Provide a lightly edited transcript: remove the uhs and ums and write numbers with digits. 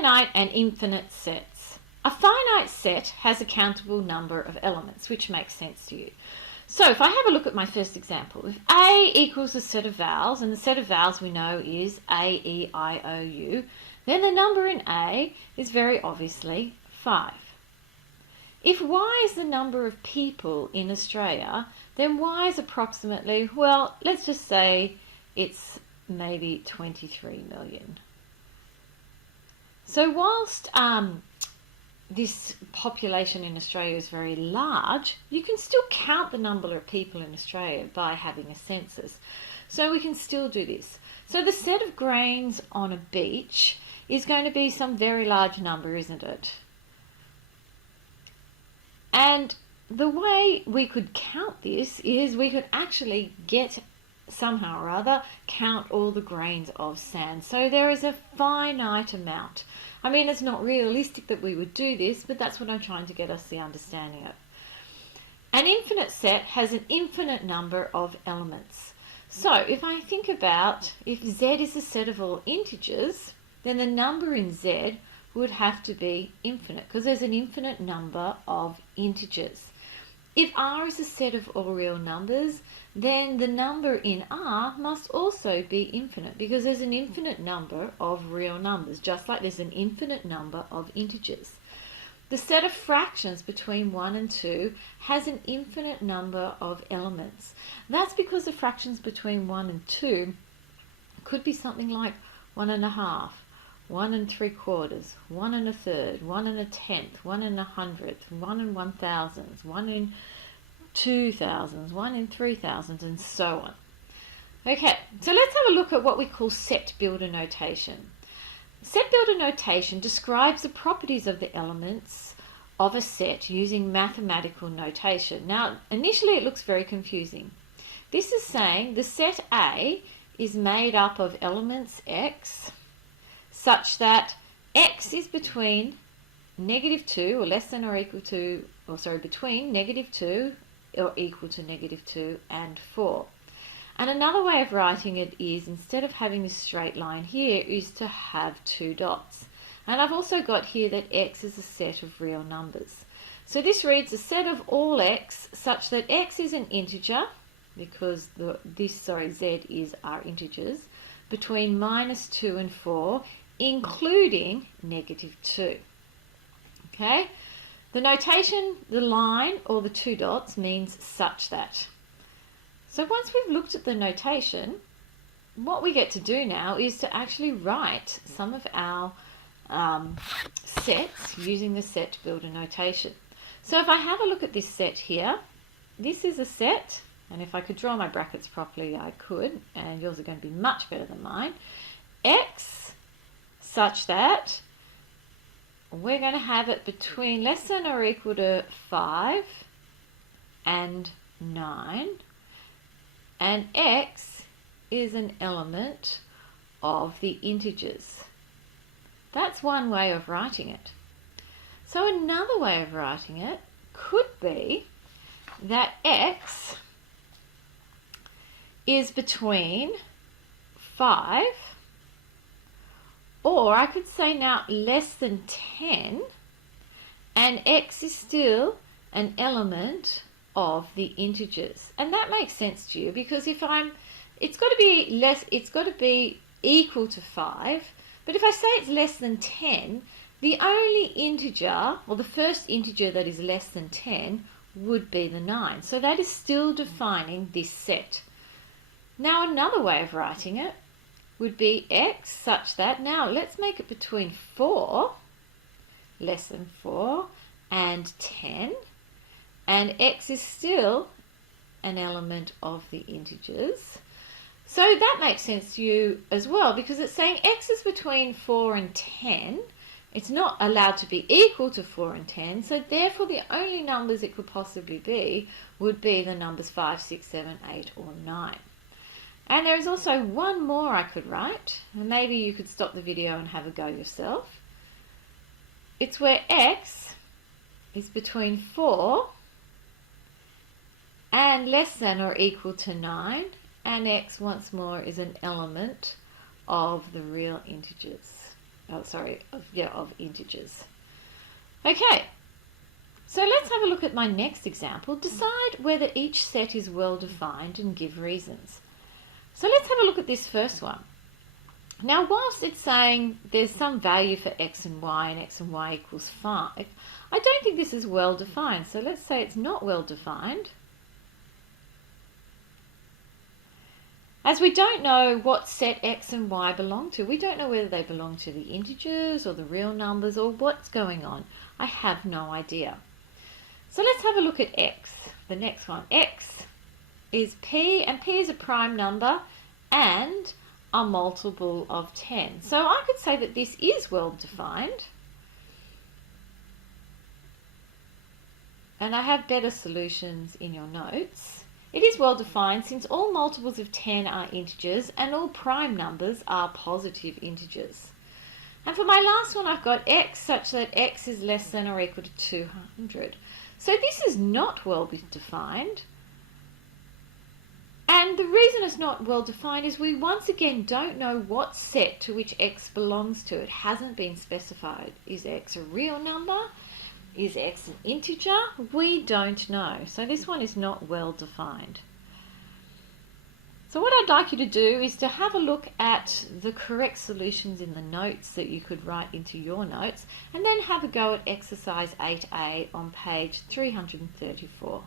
finite and infinite sets. A finite set has a countable number of elements, which makes sense to you. So if I have a look at my first example, if A equals a set of vowels, and the set of vowels we know is A, E, I, O, U, then the number in A is very obviously 5. If Y is the number of people in Australia, then Y is approximately, well, let's just say it's maybe 23 million. So whilst this population in Australia is very large, you can still count the number of people in Australia by having a census. So we can still do this. So the set of grains on a beach is going to be some very large number, isn't it? And the way we could count this is we could actually somehow or other count all the grains of sand. So there is a finite amount. I mean, it's not realistic that we would do this, but that's what I'm trying to get us the understanding of. An infinite set has an infinite number of elements. So if I think about if Z is a set of all integers, then the number in Z would have to be infinite because there's an infinite number of integers. If R is a set of all real numbers, then the number in R must also be infinite because there's an infinite number of real numbers, just like there's an infinite number of integers. The set of fractions between 1 and 2 has an infinite number of elements. That's because the fractions between 1 and 2 could be something like 1.5, 1 3/4, 1 1/3, 1 1/10, 1 100th, 1 1,000, 1 2,000, 1 3,000, and so on. Okay, so let's have a look at what we call set builder notation. Set builder notation describes the properties of the elements of a set using mathematical notation. Now, initially it looks very confusing. This is saying the set A is made up of elements X such that X is between -2 or less than or equal to, between -2 or equal to -2 and 4. And another way of writing it is, instead of having this straight line here, is to have 2 dots. And I've also got here that X is a set of real numbers. So this reads a set of all X such that X is an integer, because Z is our integers, between -2 and 4, including -2. Okay? The notation, the line or the 2 dots means such that. So once we've looked at the notation, what we get to do now is to actually write some of our sets using the set builder notation. So if I have a look at this set here, this is a set, and if I could draw my brackets properly I could, and yours are going to be much better than mine. X such that we're going to have it between less than or equal to 5 and 9, and X is an element of the integers. That's one way of writing it. So another way of writing it could be that X is between 5, or I could say now less than 10, and X is still an element of the integers. And that makes sense to you because it's got to be equal to 5, but if I say it's less than 10, the only integer, or the first integer that is less than 10, would be the 9. So that is still defining this set. Now another way of writing it would be X such that, now let's make it between 4, less than 4, and 10, and X is still an element of the integers. So that makes sense to you as well because it's saying X is between 4 and 10. It's not allowed to be equal to 4 and 10, so therefore the only numbers it could possibly be would be the numbers 5, 6, 7, 8, or 9. And there is also one more I could write, and maybe you could stop the video and have a go yourself. It's where X is between 4 and less than or equal to 9, and X once more is an element of the real integers. of integers. Okay, so let's have a look at my next example. Decide whether each set is well defined and give reasons. So let's have a look at this first one. Now, whilst it's saying there's some value for x and y equals 5, I don't think this is well defined. So let's say it's not well defined. As we don't know what set x and y belong to. We don't know whether they belong to the integers or the real numbers or what's going on. I have no idea. So let's have a look at x, the next one. X is p, and p is a prime number and a multiple of 10. So I could say that this is well defined. And I have better solutions in your notes. It is well defined since all multiples of 10 are integers and all prime numbers are positive integers. And for my last one, I've got x such that x is less than or equal to 200. So this is not well defined. And the reason it's not well defined is we once again don't know what set to which x belongs to. It hasn't been specified. Is x a real number? Is x an integer? We don't know. So this one is not well defined. So what I'd like you to do is to have a look at the correct solutions in the notes that you could write into your notes, and then have a go at exercise 8A on page 334.